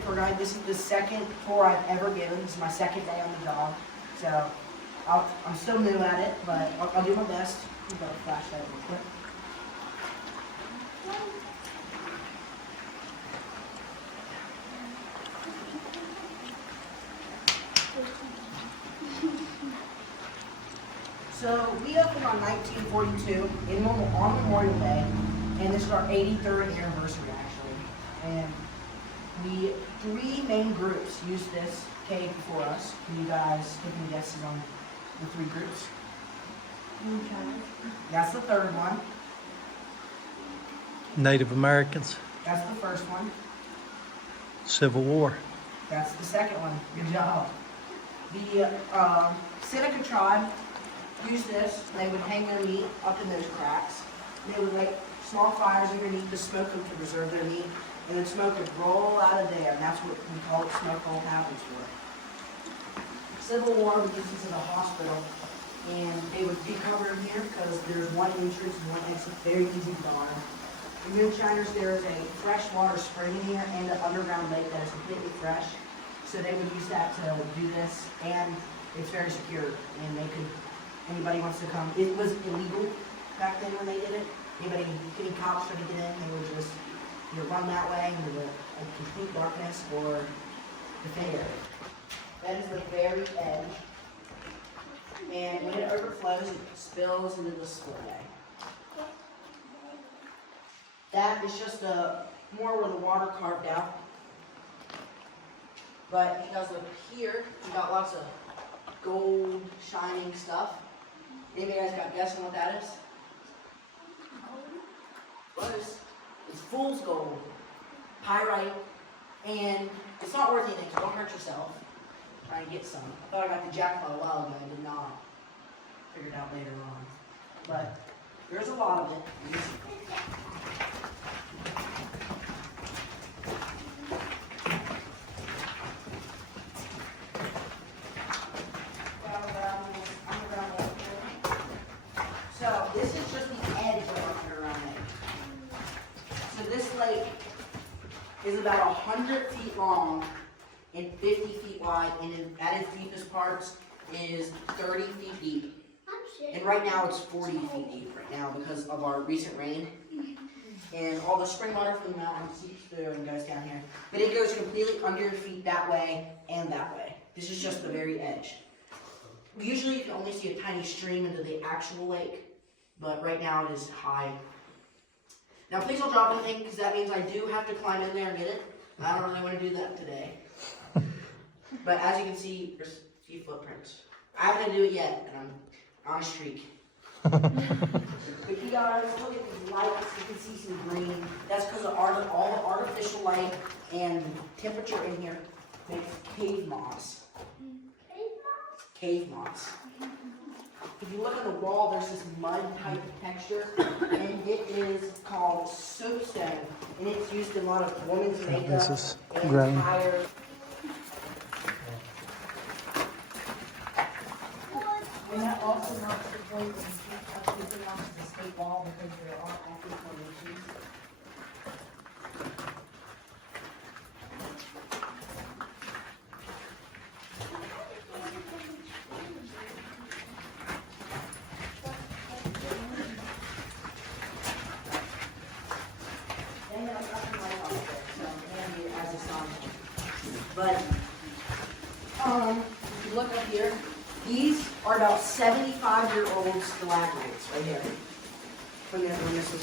excited for tonight. This is the second tour I've ever given. This is my second day on the job. So I'm still new at it, but I'll do my best. I'm going to flash that real quick. So we opened on 1942 on Memorial Day, and this is our 83rd anniversary actually. And three main groups used this cave before us. Can you guys take any guesses on the three groups? That's the third one. Native Americans. That's the first one. Civil War. That's the second one. Good job. The Seneca tribe used this. They would hang their meat up in those cracks. They would light small fires underneath the smoke to preserve their meat, and then smoke would roll out of there, and that's what we call it Smoke Hole Caverns for. Civil War, we used this in a hospital, and they would be covered in here because there's one entrance and one exit, very easy to go on. In Moonshiners, there is a freshwater spring in here and an underground lake that is completely fresh. So they would use that to do this, and it's very secure, and anybody wants to come. It was illegal back then when they did it. Any cops trying to get in, they would just run that way into the complete darkness or defend it. That is the very edge. And when it overflows, it spills into the spillway. That is just more with the water carved out. But you guys look here, you got lots of gold shining stuff. Anybody guys got a guess on what that is? Close. It's fool's gold, pyrite, and it's not worth anything, so don't hurt yourself. Try and get some. I thought I got the jackpot a while ago, I did not. Figured out later on. But there's a lot of it. So this is just the edge of our underground lake. So this lake is about 100 feet long and 50 feet wide, and at its deepest parts is 30 feet deep. And right now it's 40 feet deep right now because of our recent rain. And all the spring water from the mountain seeps through and goes down here. But it goes completely under your feet that way and that way. This is just the very edge. Usually you can only see a tiny stream into the actual lake, but right now it is high. Now please don't drop anything, because that means I do have to climb in there and get it. I don't really want to do that today. But as you can see, there's a few footprints. I haven't do it yet, and I'm on a streak. But you guys, look at these lights, you can see some green. That's because of all the artificial light and temperature in here makes cave moss. Cave moss. If you look at the wall, there's this mud type texture, and it is called soapstone, and it's used in a lot of women's makeup. This is and ground. entire. And that also marks the point when you keep up keeping off the state wall because there are active formations. But if you look up here, these are about 75-year-old stalagmites right here. When this is.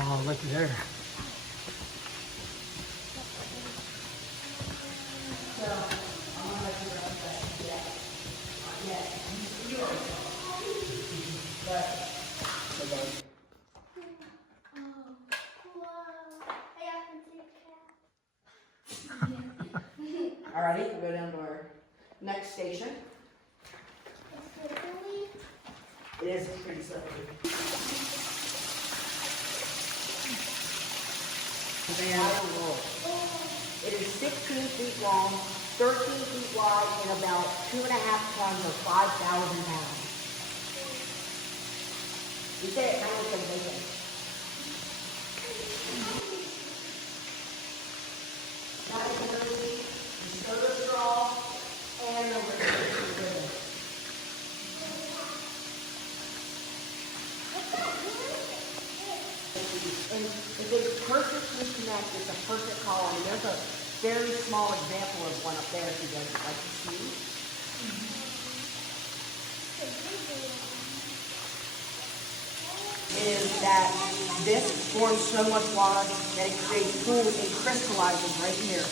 Oh, looky there. Alrighty, we'll go down to our next station. It is pretty slippery. It is 16 feet long, 13 feet wide, and about 2.5 tons or 5,000 pounds. You say it kind of like a bacon. Now you can really stir the straw and the ribbon. And if it's perfectly connected, it's a perfect column. And there's a very small example of one up there if you guys would like to see. Is that this forms so much water that it creates pools and crystallizes right here.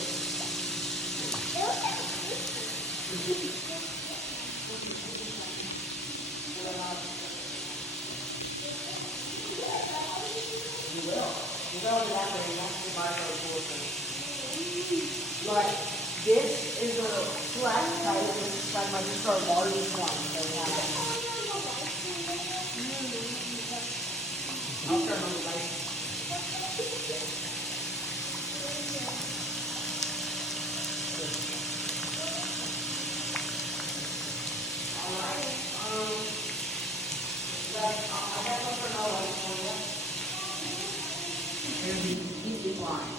You will. You go into that way and that's the micro thing. But this is a flat type. This is like my just our largest one. So we have it. I'll turn on the light. Alright. I got something else for you. Here's the heat line.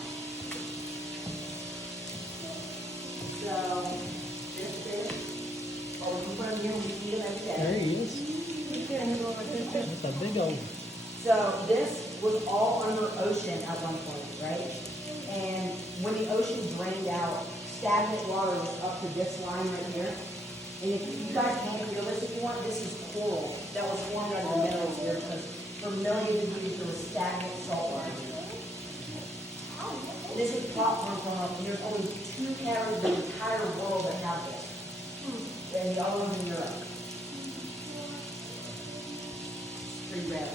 So, this fish, oh, we put him here, we feed him every day. There he is. That's a big old. So this was all under ocean at one point, right? And when the ocean drained out, stagnant water was up to this line right here. And if you guys can't feel this if you want, this is coral that was formed under the minerals here because for millions of years there was stagnant salt water here. This is popcorn from up, and there's only 2 caverns in the entire world that have this. And the other ones in Europe. Pretty rare.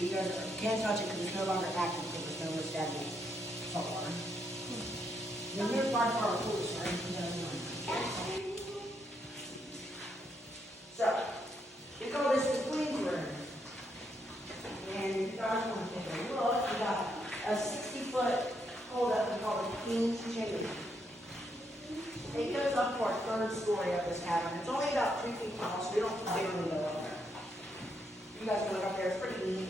You guys can't touch it because it's no longer active because there's no more stagnant salt water. And here's by far the coolest, right? So, we call this the queen's room. And if you guys want to take a look, we got a 60-foot hold up we call the queen's chamber. It goes up to our 3rd story of this cavern. It's only about 3 feet tall, so we don't barely go up there. You guys can look up there, it's pretty neat.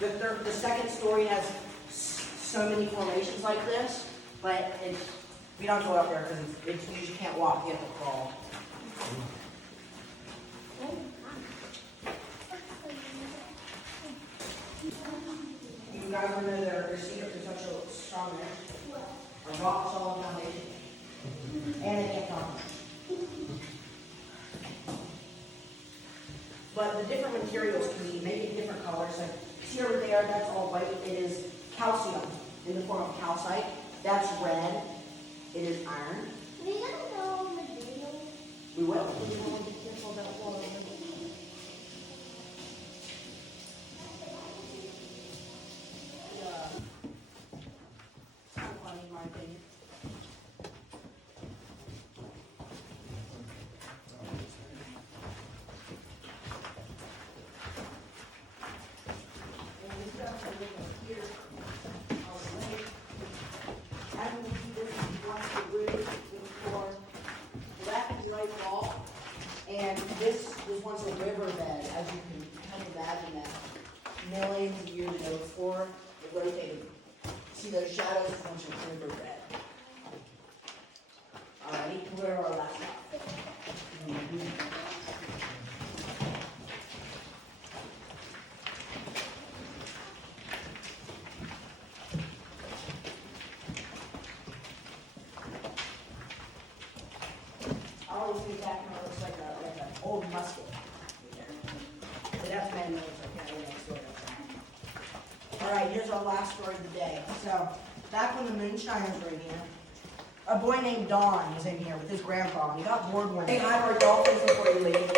The 2nd story has so many formations like this, but we don't go up there because you just can't walk, you have to crawl. You guys want to know their secret to such a strong marriage? A rock solid foundation. And it can't talk. But the different materials can be maybe different colors. Like, see over there, that's all white. It is calcium in the form of calcite. That's red. It is iron. Are we gonna go on the video? We will. We want to be careful about water. It's kind of funny, in my opinion. And this was once a riverbed, as you can kind of imagine that. Millions of years ago, before it rotated. See those shadows? It's once a riverbed. Alrighty, where are our last stop? I always think that kind of looks like an old musket. So that's man knows like that next door. Alright, here's our last story of the day. So, back when the moonshiners were in here, a boy named Don was in here with his grandpa. He got bored one day. Say hi to our dolphins before you leave.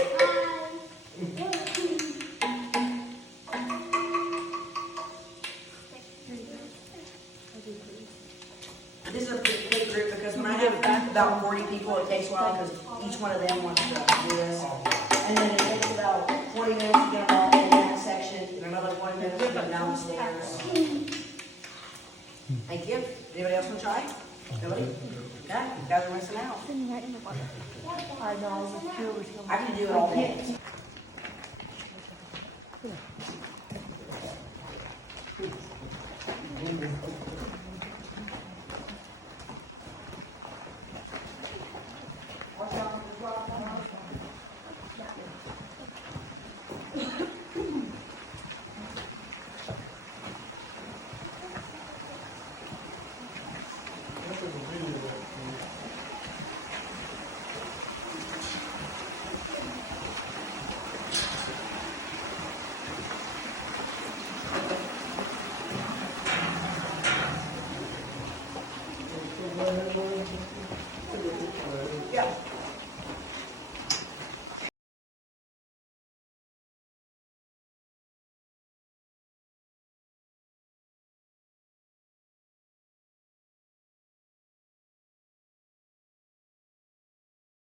This is a pretty quick group because when I have about 40 people, it takes a while because each one of them wants to do this. And then it takes about 40 minutes to get them all in that section, and another 20 minutes to get them down the stairs. Thank you. Anybody else want to try? Nobody? Okay, you guys are missing out. I know, it's true. I can do it all day.